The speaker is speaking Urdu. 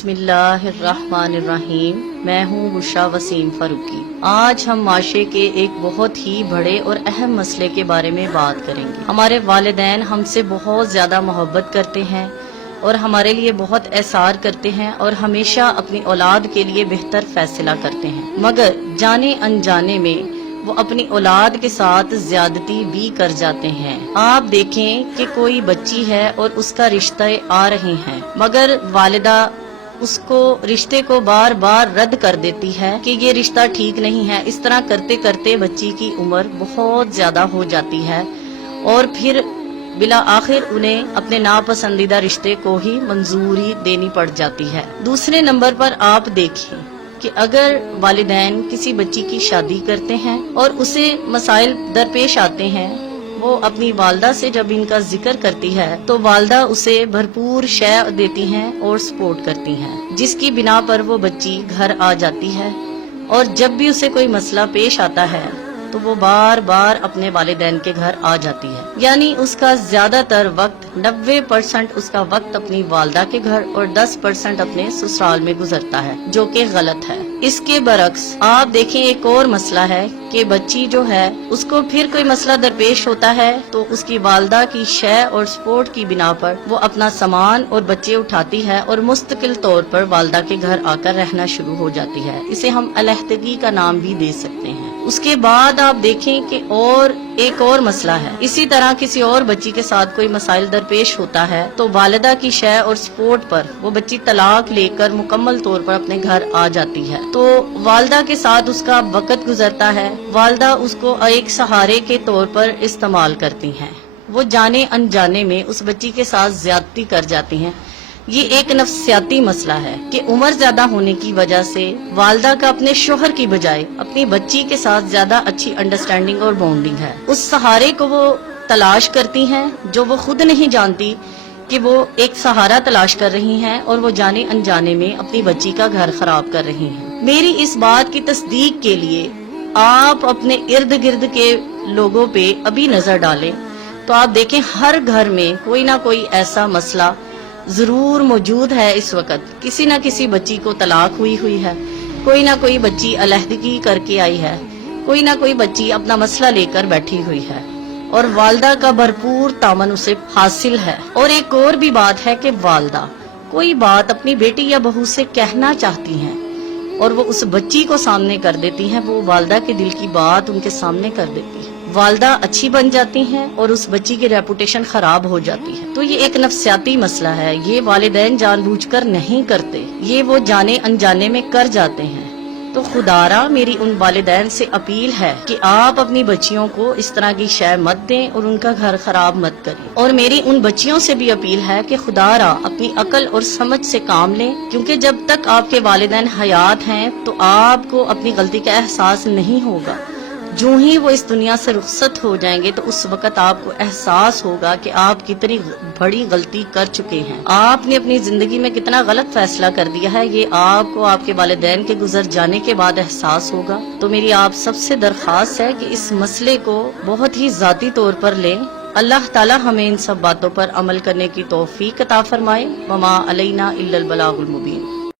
بسم اللہ الرحمن الرحیم۔ میں ہوں بشرا وسیم فاروقی۔ آج ہم معاشرے کے ایک بہت ہی بڑے اور اہم مسئلے کے بارے میں بات کریں گے۔ ہمارے والدین ہم سے بہت زیادہ محبت کرتے ہیں اور ہمارے لیے بہت احسان کرتے ہیں اور ہمیشہ اپنی اولاد کے لیے بہتر فیصلہ کرتے ہیں، مگر جانے انجانے میں وہ اپنی اولاد کے ساتھ زیادتی بھی کر جاتے ہیں۔ آپ دیکھیں کہ کوئی بچی ہے اور اس کا رشتہ آ رہے ہیں، مگر والدہ اس کو رشتے کو بار بار رد کر دیتی ہے کہ یہ رشتہ ٹھیک نہیں ہے۔ اس طرح کرتے کرتے بچی کی عمر بہت زیادہ ہو جاتی ہے اور پھر بالآخر انہیں اپنے ناپسندیدہ رشتے کو ہی منظوری دینی پڑ جاتی ہے۔ دوسرے نمبر پر آپ دیکھیں کہ اگر والدین کسی بچی کی شادی کرتے ہیں اور اسے مسائل درپیش آتے ہیں، وہ اپنی والدہ سے جب ان کا ذکر کرتی ہے تو والدہ اسے بھرپور شے دیتی ہیں اور سپورٹ کرتی ہیں، جس کی بنا پر وہ بچی گھر آ جاتی ہے اور جب بھی اسے کوئی مسئلہ پیش آتا ہے تو وہ بار بار اپنے والدین کے گھر آ جاتی ہے، یعنی اس کا زیادہ تر وقت 90% اس کا وقت اپنی والدہ کے گھر اور 10% اپنے سسرال میں گزرتا ہے، جو کہ غلط ہے۔ اس کے برعکس آپ دیکھیں ایک اور مسئلہ ہے کہ بچی جو ہے اس کو پھر کوئی مسئلہ درپیش ہوتا ہے تو اس کی والدہ کی شے اور سپورٹ کی بنا پر وہ اپنا سامان اور بچے اٹھاتی ہے اور مستقل طور پر والدہ کے گھر آ کر رہنا شروع ہو جاتی ہے۔ اسے ہم علیحدگی کا نام بھی دے سکتے ہیں۔ اس کے بعد آپ دیکھیں کہ اور ایک اور مسئلہ ہے، اسی طرح کسی اور بچی کے ساتھ کوئی مسائل درپیش ہوتا ہے تو والدہ کی شے اور سپورٹ پر وہ بچی طلاق لے کر مکمل طور پر اپنے گھر آ جاتی ہے، تو والدہ کے ساتھ اس کا وقت گزرتا ہے، والدہ اس کو ایک سہارے کے طور پر استعمال کرتی ہیں، وہ جانے انجانے میں اس بچی کے ساتھ زیادتی کر جاتی ہیں۔ یہ ایک نفسیاتی مسئلہ ہے کہ عمر زیادہ ہونے کی وجہ سے والدہ کا اپنے شوہر کی بجائے اپنی بچی کے ساتھ زیادہ اچھی انڈرسٹینڈنگ اور بانڈنگ ہے۔ اس سہارے کو وہ تلاش کرتی ہیں جو وہ خود نہیں جانتی کہ وہ ایک سہارا تلاش کر رہی ہیں اور وہ جانے انجانے میں اپنی بچی کا گھر خراب کر رہی ہیں۔ میری اس بات کی تصدیق کے لیے آپ اپنے ارد گرد کے لوگوں پہ ابھی نظر ڈالیں تو آپ دیکھیں ہر گھر میں کوئی نہ کوئی ایسا مسئلہ ضرور موجود ہے۔ اس وقت کسی نہ کسی بچی کو طلاق ہوئی ہے، کوئی نہ کوئی بچی علیحدگی کر کے آئی ہے، کوئی نہ کوئی بچی اپنا مسئلہ لے کر بیٹھی ہوئی ہے اور والدہ کا بھرپور تعاون اسے حاصل ہے۔ اور ایک اور بھی بات ہے کہ والدہ کوئی بات اپنی بیٹی یا بہو سے کہنا چاہتی ہیں اور وہ اس بچی کو سامنے کر دیتی ہیں، وہ والدہ کے دل کی بات ان کے سامنے کر دیتی ہے، والدہ اچھی بن جاتی ہیں اور اس بچی کی ریپوٹیشن خراب ہو جاتی ہے۔ تو یہ ایک نفسیاتی مسئلہ ہے، یہ والدین جان بوجھ کر نہیں کرتے، یہ وہ جانے انجانے میں کر جاتے ہیں۔ تو خدارا میری ان والدین سے اپیل ہے کہ آپ اپنی بچیوں کو اس طرح کی شے مت دیں اور ان کا گھر خراب مت کریں، اور میری ان بچیوں سے بھی اپیل ہے کہ خدارا اپنی عقل اور سمجھ سے کام لیں، کیونکہ جب تک آپ کے والدین حیات ہیں تو آپ کو اپنی غلطی کا احساس نہیں ہوگا۔ جو ہی وہ اس دنیا سے رخصت ہو جائیں گے تو اس وقت آپ کو احساس ہوگا کہ آپ کتنی بڑی غلطی کر چکے ہیں، آپ نے اپنی زندگی میں کتنا غلط فیصلہ کر دیا ہے، یہ آپ کو آپ کے والدین کے گزر جانے کے بعد احساس ہوگا۔ تو میری آپ سب سے درخواست ہے کہ اس مسئلے کو بہت ہی ذاتی طور پر لیں۔ اللہ تعالی ہمیں ان سب باتوں پر عمل کرنے کی توفیق عطا فرمائے۔ وما علینا الا البلاغ المبین۔